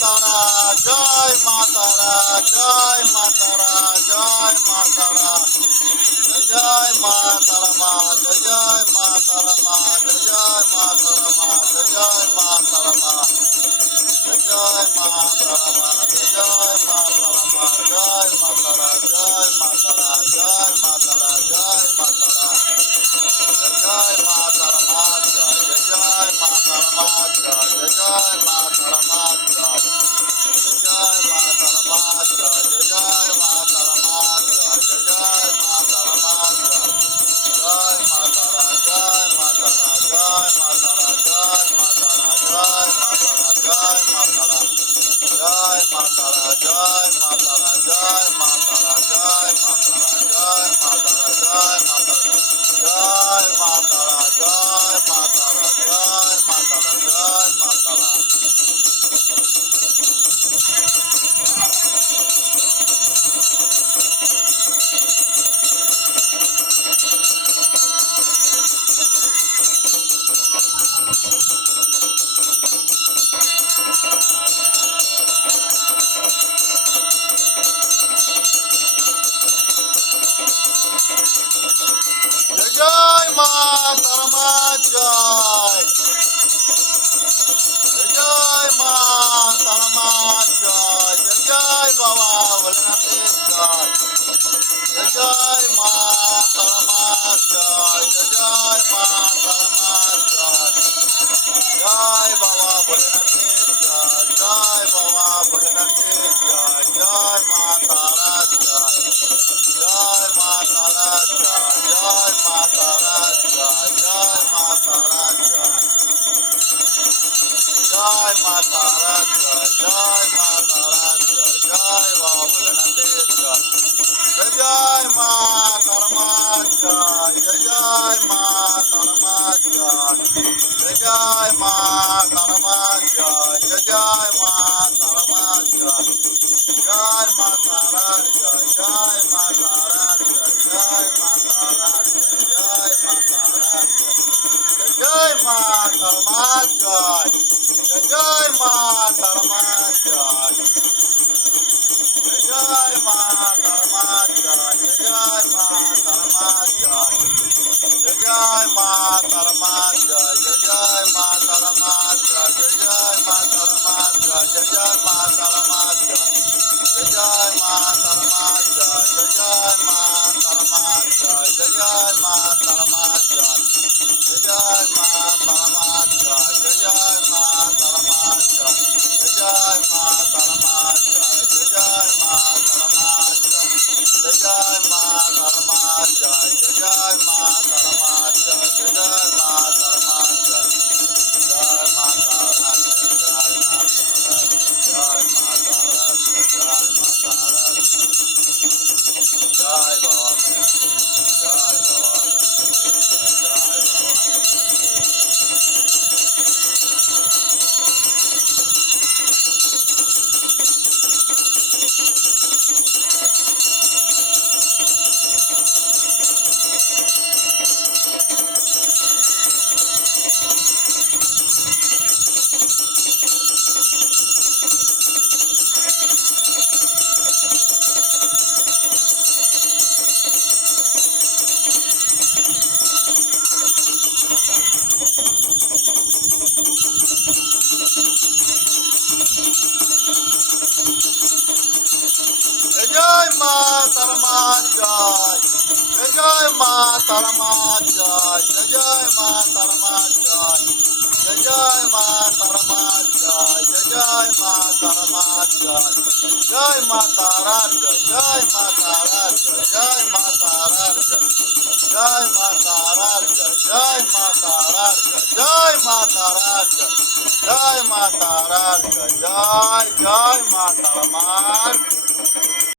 मातारा जय मातारा जय मातारा जय मातारा जय मातारा मा जय मातारा मा जय मातारा मा जय मातारा मा जय मातारा मा जय मातारा मा जय मातारा जय मातारा जय मातारा जय मातारा जय मातारा मा जय मातारा मा जय मातारा मा जय मातारा मा जय मातारा मा जय मातारा मा जय मातारा जय मातारा जय मातारा जय मातारा जय मातारा जय मातारा जय मातारा जय मातारा जय मातारा जय मातारा जय मातारा जय मातारा जय मातारा जय मातारा जय मातारा जय मातारा जय मातारा मा जय जय मातारा मा जय जय बाबा भोलेनाथे जय जय मातारा मा जय जय मातारा मा जय बाबा भोलेनाथे जय बाबा भोलेनाथे जय मातारा जय मातारा जय मातारा जय मातारा जय मातारा जय मातारा जय बाबा भोलेनाथे जय मातारा मा जय मातारा मा जय मातारा मा जय मातारा मा जय मातारा जय मातारा जय मातारा जय मातारा जय मातारा मा जय मातारा मा जय मातारा मा जय मातारा मा जय मातारा मा जय मातारा मा जय मातारा मा जय मातारा मा जय मातारा मा जय मातारा मा जय मातारा मा जय मातारा मा जय मातारा मा जय मातारा मा जय मातारा मा जय मातारा मा जय मातारा मा जय मातारा मा जय मातारा जय मातारा जय मातारा जय बाबा जय बाबा जय जय मातारा मा जय मातारा मा जय मातारा मा जय मातारा मा जय मातारा मा जय मातारा जय मातारा जय मातारा जय मातारा जय मातारा जय मातारा जय मातारा जय मातारा मा